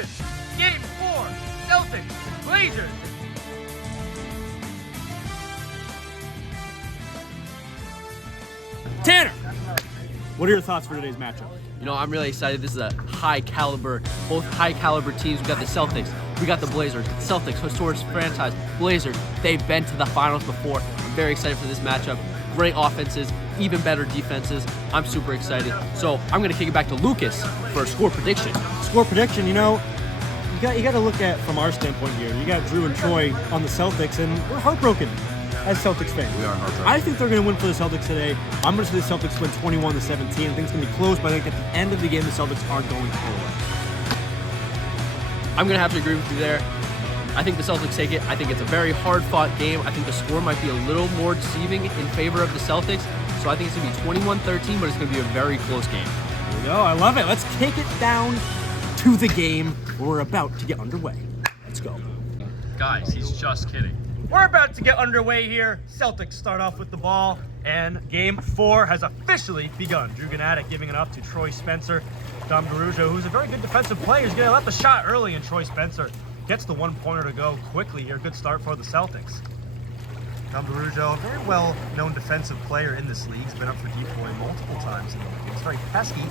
prediction. Game 4, Celtics, Blazers. Tanner, what are your thoughts for today's matchup? You know, I'm really excited. This is a high caliber, both high caliber teams. We got the Celtics, we got the Blazers. Celtics, historic franchise. Blazers, they've been to the finals before. I'm very excited for this matchup. Great offenses, even better defenses. I'm super excited. So I'm gonna kick it back to Lucas for a score prediction. Score prediction, you know, you got to look at from our standpoint here. You got Drew and Troy on the Celtics, and we're heartbroken as Celtics fans. We are heartbroken. I think they're going to win for the Celtics today. I'm going to say the Celtics win 21-17. I think it's going to be close, but I think at the end of the game, the Celtics are going to pull it. I'm gonna have to agree with you there. I think the Celtics take it. I think it's a very hard-fought game. I think the score might be a little more deceiving in favor of the Celtics. So I think it's gonna be 21-13, but it's gonna be a very close game. There we go. I love it. Let's take it down to the game. We're about to get underway. Let's go. Guys, he's just kidding. We're about to get underway here. Celtics start off with the ball, and Game 4 has officially begun. Drew Ganatic giving it up to Troy Spencer. Dom DeRujo, who's a very good defensive player, is going to let the shot early, and Troy Spencer gets the one-pointer to go quickly here. Good start for the Celtics. Dom DeRujo, a very well-known defensive player in this league. He's been up for decoy multiple times in the league. He's very pesky.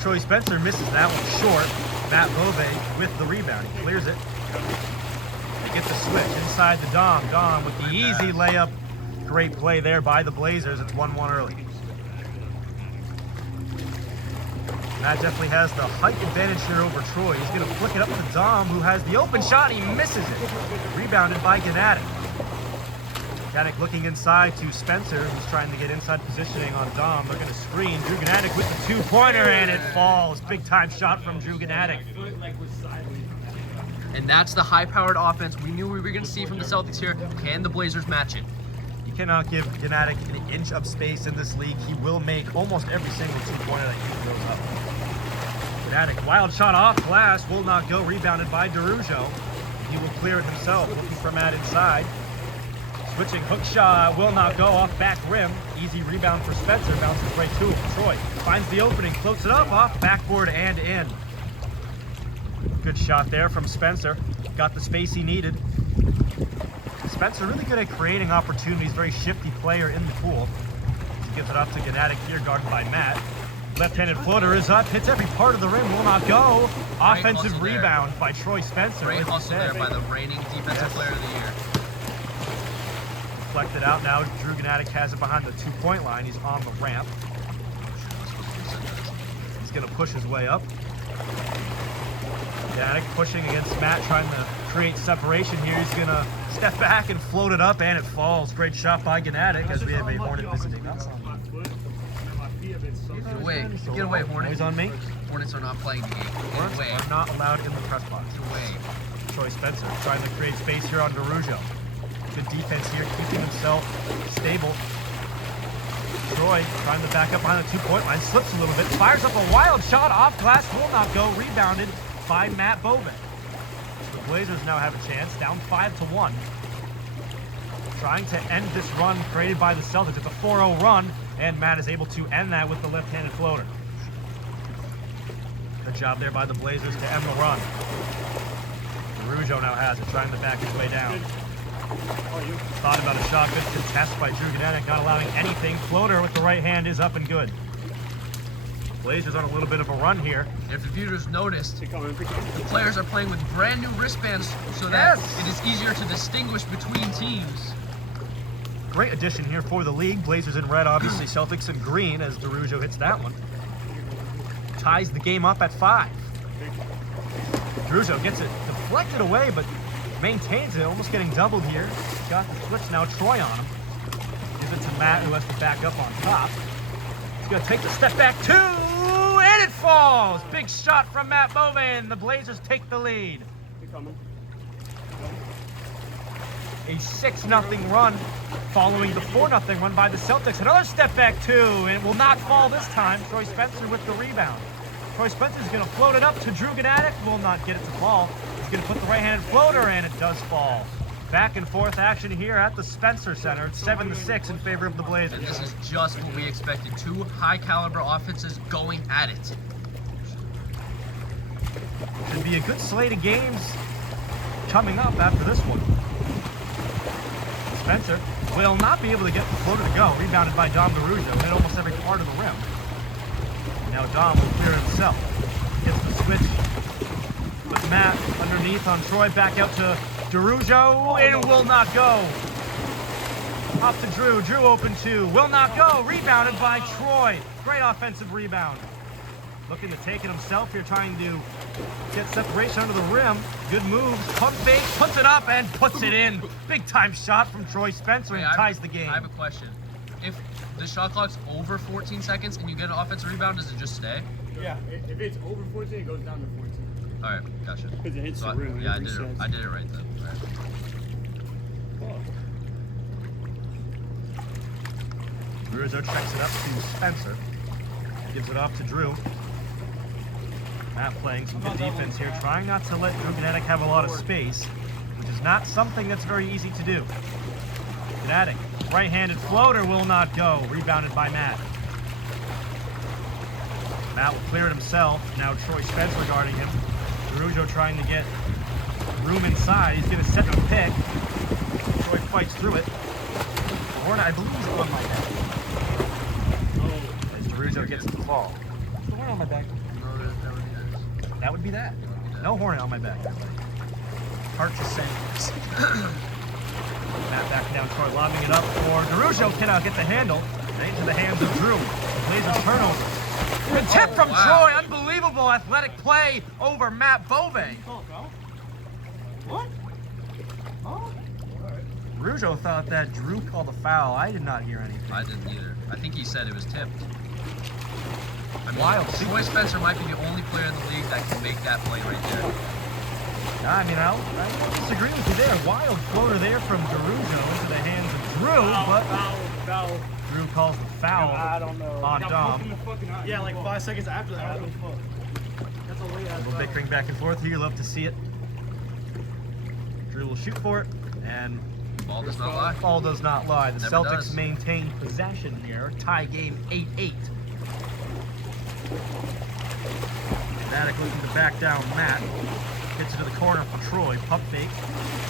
Troy Spencer misses that one short. Matt Bove with the rebound. He clears it. They get the switch inside the Dom. Dom with the easy layup. Great play there by the Blazers. It's 1-1 early. Matt definitely has the height advantage here over Troy. He's going to flick it up to Dom, who has the open shot, and he misses it. Rebounded by Ganatic. Ganatic looking inside to Spencer, who's trying to get inside positioning on Dom. They're going to screen. Drew Ganatic with the two-pointer, and it falls. Big-time shot from Drew Ganatic. And that's the high-powered offense we knew we were going to see from the Celtics here. Can the Blazers match it? You cannot give Ganatic an inch of space in this league. He will make almost every single two-pointer that he throws up. Ganatic, wild shot off glass, will not go. Rebounded by DeRujo. He will clear it himself, looking for Matt inside. Switching hook shot, will not go, off back rim. Easy rebound for Spencer, bounces right to it. Troy finds the opening, floats it up, off backboard and in. Good shot there from Spencer. Got the space he needed. Spencer really good at creating opportunities, very shifty player in the pool. He gives it up to Ganatic here, guarded by Matt. Left-handed floater is up, hits every part of the rim, will not go. Offensive rebound by Troy Spencer. Great hustle there by the reigning defensive player of the year. Deflected out now. Drew Ganatic has it behind the two-point line. He's on the ramp. He's going to push his way up. Ganatic pushing against Matt, trying to create separation here. He's going to step back and float it up, and it falls. Great shot by Ganatic as we have a Hornet visiting us. Get away, Hornets. Noise on me. Hornets are not playing the game. Hornets are not allowed in the press box. Get away. Troy Spencer trying to create space here on DeRujo. Good defense here, keeping himself stable. Troy trying to back up behind the two-point line, slips a little bit, fires up a wild shot off glass, will not go, rebounded by Matt Bove. The Blazers now have a chance, down 5-1. Trying to end this run created by the Celtics. It's a 4-0 run, and Matt is able to end that with the left-handed floater. Good job there by the Blazers to end the run. DeRujo now has it, trying to back his way down. Thought about a shot, good contest by Drew Ganatic, not allowing anything. Floater with the right hand is up and good. Blazers on a little bit of a run here. If the viewers noticed, the players are playing with brand new wristbands so that it is easier to distinguish between teams. Great addition here for the league. Blazers in red, obviously Celtics in green as DeRujo hits that one. Ties the game up at 5. DeRujo gets it deflected away, but maintains it, almost getting doubled here. Got the switch now, Troy on him. Gives it to Matt, who has to back up on top. He's gonna take the step back, 2, and it falls! Big shot from Matt Bove, and the Blazers take the lead. A 6-0 run following the 4-0 run by the Celtics. Another step back, 2, and it will not fall this time. Troy Spencer with the rebound. Troy Spencer's gonna float it up to Drew Ganatic, will not get it to fall. He's going to put the right-handed floater, and it does fall. Back and forth action here at the Spencer Center. It's 7-6 in favor of the Blazers. And this is just what we expected. Two high-caliber offenses going at it. Good be a good slate of games coming up after this one. Spencer will not be able to get the floater to go. Rebounded by Dom DeRujo. Hit almost every part of the rim. Now Dom will clear himself. Gets the switch with Matt underneath on Troy. Back out to DeRujo. It will not go. Off to Drew. Drew open 2. Will not go. Rebounded by Troy. Great offensive rebound. Looking to take it himself here, trying to get separation under the rim. Good moves. Pump fake, puts it up and puts it in. Big time shot from Troy Spencer and ties the game. I have a question. If the shot clock's over 14 seconds and you get an offensive rebound, does it just stay? Yeah, if it's over 14, it goes down to 14. All right, gotcha. Because it hits So the rim. yeah, I did it right then. All right. Rizzo checks it up to Spencer. Gives it off to Drew. Matt playing some good defense here, trying not to let Drew Gnatic have a lot of space, which is not something that's very easy to do. Gnatic, right-handed floater will not go. Rebounded by Matt. Matt will clear it himself. Now Troy Spencer guarding him. DeRujo trying to get room inside. He's going to set the pick. Troy fights through it. Hornet, I believe, is on my back. As DeRujo gets the ball. What's the Hornet on my back? That would be that. No Hornet on my back. Hard to say. Matt back down, Troy lobbing it up for DeRujo. Cannot get the handle. And into the hands of Drew. Blazers turnover. The tip from Troy. Unbelievable athletic play over Matt Bove. What? Oh? Rougeau thought that Drew called a foul. I did not hear anything. I didn't either. I think he said it was tipped. I mean, Wild. Troy Spencer might be the only player in the league that can make that play right there. I mean, I disagree with you there. Wild floater there from DeRujo into the hands of Drew, but Foul. Drew calls the foul I don't know. on Dom. Yeah, like 5 seconds after that. That's a way A little bickering back and forth here. You love to see it. Drew will shoot for it, and Ball does not lie. ball does not lie. The Never Celtics does. maintain possession here. Tie game 8-8. Gnatic looking to back down Matt. Gets it to the corner for Troy. Pump fake.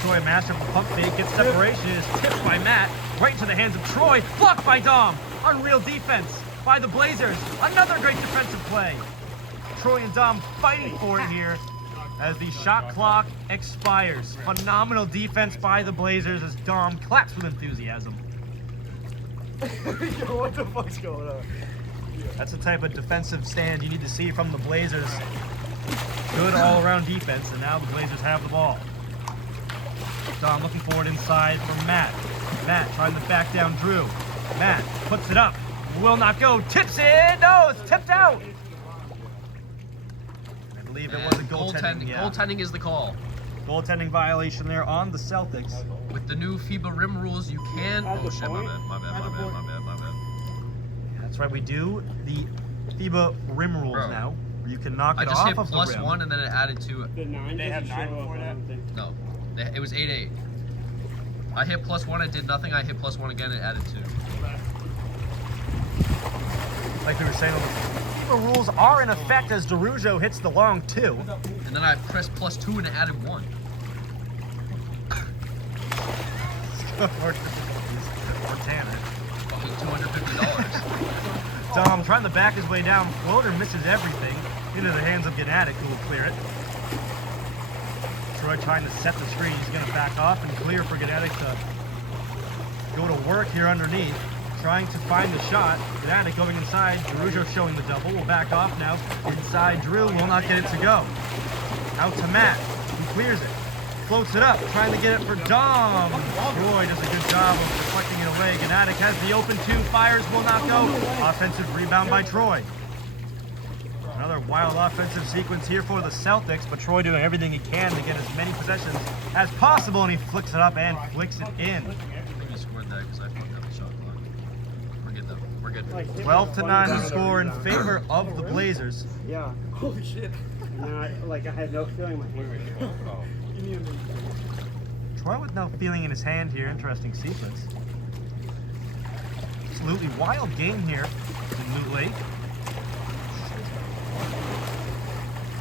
Troy, masterful pump fake. Gets separation. It is tipped by Matt. Right into the hands of Troy. Blocked by Dom. Unreal defense by the Blazers. Another great defensive play. Troy and Dom fighting for it here as the shot clock expires. Phenomenal defense by the Blazers as Dom claps with enthusiasm. Yo, what the fuck's going on? That's the type of defensive stand you need to see from the Blazers. Good all-around defense, and now the Blazers have the ball. Dom looking forward inside for Matt. Matt trying to back down Drew. Matt puts it up. Will not go. Tips it. No, it's tipped out. I believe it was a goaltending. Yeah. Goaltending is the call. Goaltending violation there on the Celtics. With the new FIBA rim rules, you can. Oh shit! My bad. That's right. We do the FIBA rim rules Bro. now. Where you can knock I it just off hit of the plus rim. 1 and then it added to it. The 9 They have 9 before that? No, it was 8-8. I hit plus 1, it did nothing. I hit plus 1 again, it added 2. Like we were saying, the FIBA rules are in effect as DeRujo hits the long 2. And then I pressed plus 2 and it added 1. More Tanner. Fucking $250. Dom trying to back his way down. Floater misses everything into the hands of Gnatic, who will clear it. Troy trying to set the screen. He's going to back off and clear for Gnatic to go to work here underneath. Trying to find the shot. Gnatic going inside. DeRujo showing the double. Will back off now. Inside Drew will not get it to go. Out to Matt, who clears it. Floats it up, trying to get it for Dom. Troy does a good job of deflecting it away. Gnatic has the open 2, fires, will not go. Offensive rebound by Troy. Another wild offensive sequence here for the Celtics, but Troy doing everything he can to get as many possessions as possible, and he flicks it up and flicks it in. I think he scored that because I fucked up the shot clock. We're good though. We're good. 12-9 the score in favor of the Blazers. Yeah. Holy shit. And then I had no feeling in my hand. Troy with no feeling in his hand here. Interesting sequence. Absolutely wild game here in Loot Lake.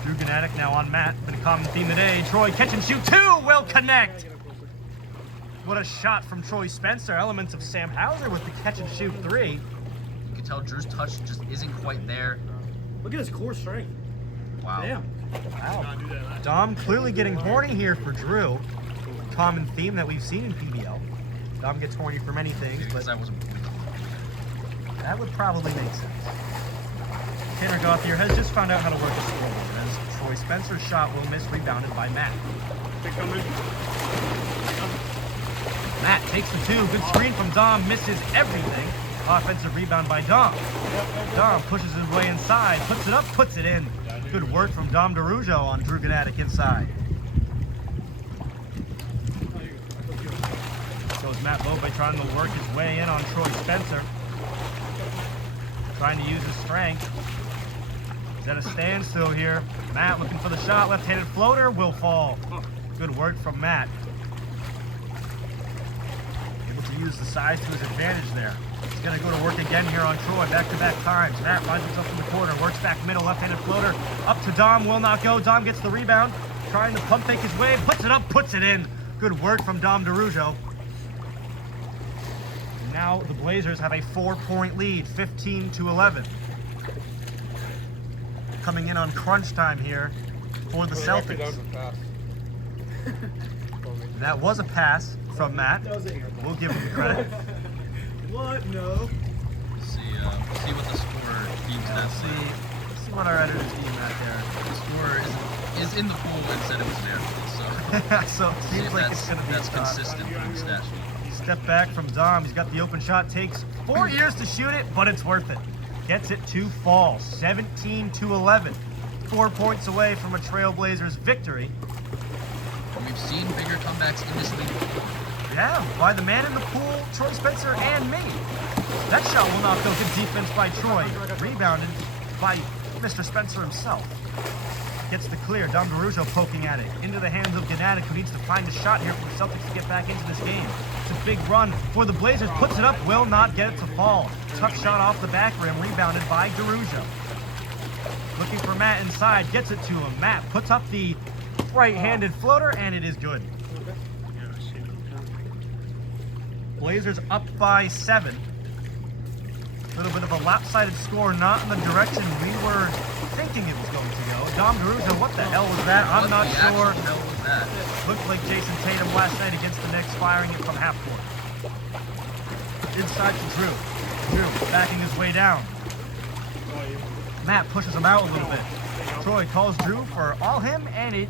Drew Gnatic now on Matt. Been a common theme today. Troy catch and shoot 2 will connect. What a shot from Troy Spencer. Elements of Sam Hauser with the catch and shoot 3. You can tell Drew's touch just isn't quite there. Look at his core strength. Wow. Damn. Wow. Dom clearly getting horny here for Drew. Common theme that we've seen in PBL. Dom gets horny for many things, Maybe but because I wasn't. that would probably make sense. Tanner Gauthier has just found out how to work a scoreboard as Troy Spencer's shot will miss, rebounded by Matt. Matt takes the 2. Good screen from Dom, misses everything. Offensive rebound by Dom. Dom pushes his way inside, puts it up, puts it in. Good work from Dom DeRujo on Drew Gnatic inside. Goes Matt Bobe trying to work his way in on Troy Spencer. Trying to use his strength. He's at a standstill here. Matt looking for the shot. Left-handed floater will fall. Good work from Matt. Able to use the size to his advantage there. He's going to go to work again here on Troy. Back-to-back times. Matt finds himself in the corner. Works back middle. Left-handed floater. Up to Dom. Will not go. Dom gets the rebound. Trying to pump fake his way. Puts it up. Puts it in. Good work from Dom DeRujo. Now the Blazers have a 4-point lead, 15-11. Coming in on crunch time here for the Celtics. That was a pass from Matt. We'll give him credit. What? No. See what the score deems that. See what our editors deem that there. The score is in the pool and said it was there. So So it see seems if like it's going to be a that's shot. consistent from the stat sheet. Step back from Dom. He's got the open shot. Takes 4 years to shoot it, but it's worth it. Gets it to fall. 17-11. 4 points away from a Trailblazers victory. We've seen bigger comebacks in this league before. Yeah, by the man in the pool, Troy Spencer and me. That shot will not go. Good defense by Troy. Rebounded by Mr. Spencer himself. Gets the clear. Dom DeRujo poking at it. Into the hands of Gnatic, who needs to find a shot here for the Celtics to get back into this game. It's a big run for the Blazers. Puts it up. Will not get it to fall. Tough shot off the back rim. Rebounded by DeRujo. Looking for Matt inside. Gets it to him. Matt puts up the right-handed floater, and it is good. Blazers up by 7. A little bit of a lopsided score, not in the direction we were thinking it was going to go. Dom DeRujo, what the hell was that? I'm not sure. What the hell was that? Looked like Jason Tatum last night against the Knicks, firing it from half court. Inside to Drew. Drew backing his way down. Matt pushes him out a little bit. Troy calls Drew for all him, and it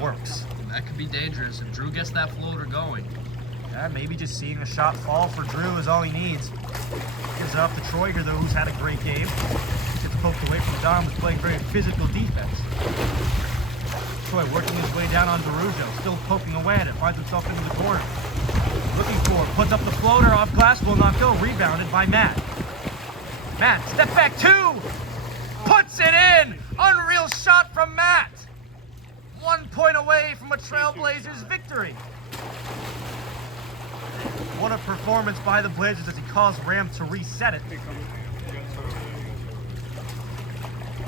works. That could be dangerous if Drew gets that floater going. Yeah, maybe just seeing a shot fall for Drew is all he needs. Gives it up to Troy here, though, who's had a great game. Gets poked away from Dom, who's playing very physical defense. Troy working his way down on DeRujo, still poking away at it, finds himself into the corner. Looking for it, puts up the floater off glass, will not go, rebounded by Matt. Matt, step back 2! Puts it in! Unreal shot from Matt! 1 point away from a Trailblazers victory. What a performance by the Blazers as he calls Ram to reset it.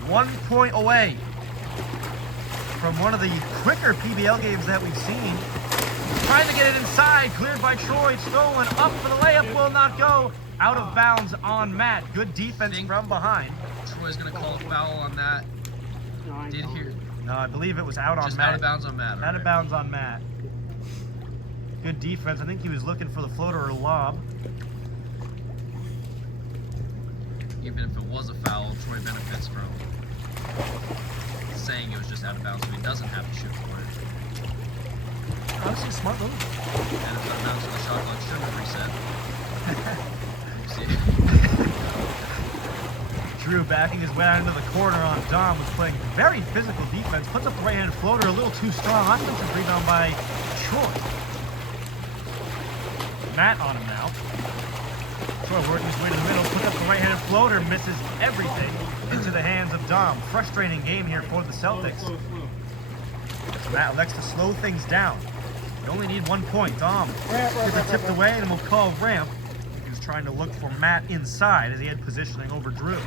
1 point away from one of the quicker PBL games that we've seen. Trying to get it inside, cleared by Troy, stolen, up for the layup, will not go. Out of bounds on Matt. Good defense from behind. Troy's going to call a foul on that. Did hear. No, I believe it was out on Just Matt. out of bounds on Matt. Out of right. bounds on Matt. Good defense. I think he was looking for the floater or lob. Even if it was a foul, Troy benefits from saying it was just out of bounds, so he doesn't have to shoot for it. Honestly, a smart move. And it's out of bounds, so the shot clock shouldn't have reset. See. Drew backing his way out into the corner on Dom, was playing very physical defense. Puts up the right-handed floater, a little too strong. Offensive rebound by Troy. Matt on him now. Troy working his way to the middle, puts up the right-handed floater, misses everything into the hands of Dom. Frustrating game here for the Celtics. Matt elects to slow things down. You only need 1 point. Dom gets it tipped away, and we'll call ramp. He was trying to look for Matt inside as he had positioning over Drew.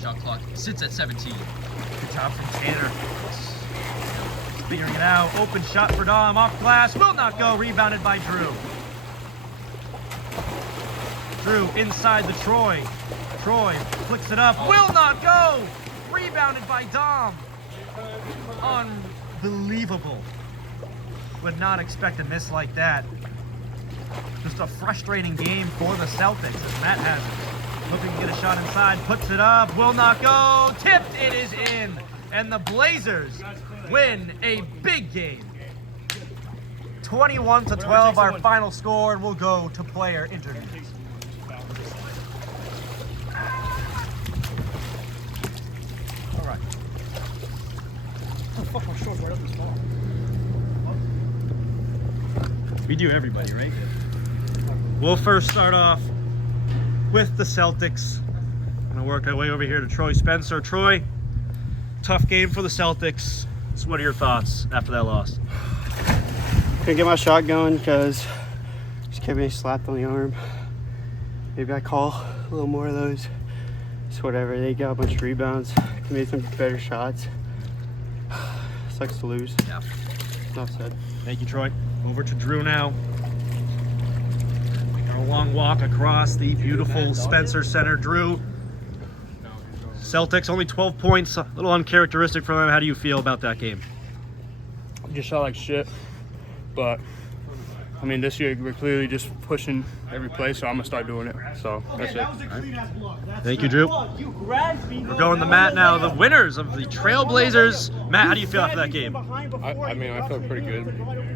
Shot clock sits at 17. Good job from Tanner. Figuring it out. Open shot for Dom. Off glass. Will not go. Rebounded by Drew. Drew inside the Troy. Troy flicks it up. Will not go. Rebounded by Dom. Unbelievable. Would not expect a miss like that. Just a frustrating game for the Celtics as Matt has it. Looking to get a shot inside. Puts it up. Will not go. Tipped. It is in. And the Blazers win a big game. 21-12 our final score, and we'll go to player interviews. All right. Oh, fuck, my shorts right up this ball. We do everybody, right? We'll first start off with the Celtics. I'm gonna work our way over here to Troy Spencer. Troy, tough game for the Celtics. So what are your thoughts after that loss? Couldn't get my shot going because just kept getting slapped on the arm. Maybe I call a little more of those. It's whatever. They got a bunch of rebounds. Made some better shots. Sucks to lose. Yeah. Enough said. Thank you, Troy. Over to Drew now. Making a long walk across the beautiful Spencer Center. Drew, Celtics only 12 points, a little uncharacteristic for them. How do you feel about that game? Just shot like shit, but I mean, this year we're clearly just pushing every play, so I'm gonna start doing it. So that's it. Thank you, Drew. We're going to Matt now, the winners of the Trailblazers. Matt, how do you feel after that game? I mean, I feel pretty good.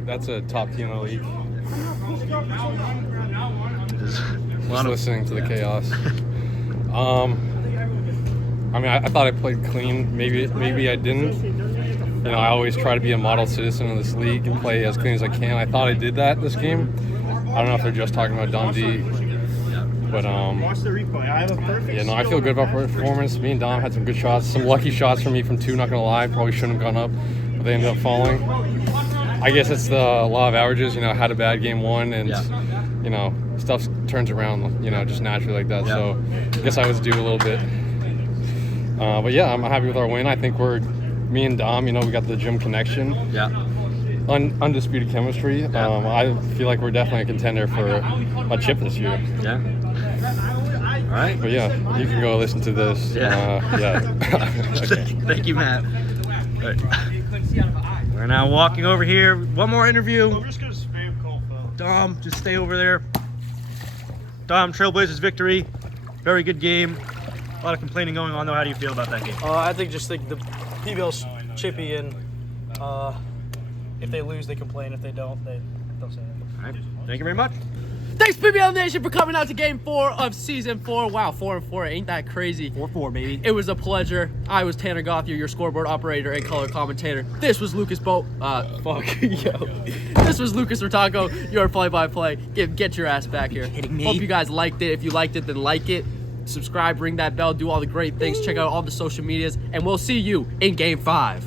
That's a top team in the league. Just listening to the chaos. I mean, I thought I played clean. Maybe I didn't. You know, I always try to be a model citizen in this league and play as clean as I can. I thought I did that this game. I don't know if they're just talking about Dom D. But Watch the replay. I have a perfect. yeah, no, I feel good about performance. Me and Dom had some good shots, some lucky shots from me from two. Not gonna lie, probably shouldn't have gone up, but they ended up falling. I guess it's the law of averages. You know, had a bad game one, and you know, stuff turns around. You know, just naturally like that. So I guess I was due a little bit. But yeah, I'm happy with our win. I think me and Dom, you know, we got the gym connection. Yeah. Undisputed chemistry. I feel like we're definitely a contender for a chip this year. Yeah. All right. But yeah, you can go listen to this. Yeah. Yeah. Okay. Thank you, Matt. All right. We're now walking over here. One more interview. I'm just gonna spam call Phil. Dom, just stay over there. Dom, Trailblazers victory. Very good game. A lot of complaining going on, though. How do you feel about that game? I think the PBL's chippy, and if they lose, they complain. If they don't, they don't say anything. All right. Thank you very much. Thanks, PBL Nation, for coming out to Game 4 of Season 4. Wow, 4-4. Ain't that crazy? 4-4, baby. It was a pleasure. I was Tanner Gothier, your scoreboard operator and color commentator. This was Lucas This was Lucas Rotaco, your play-by-play. Get your ass back here. kidding me? Hope you guys liked it. If you liked it, then like it. Subscribe, ring that bell, do all the great things. Check out all the social medias, and we'll see you in Game 5.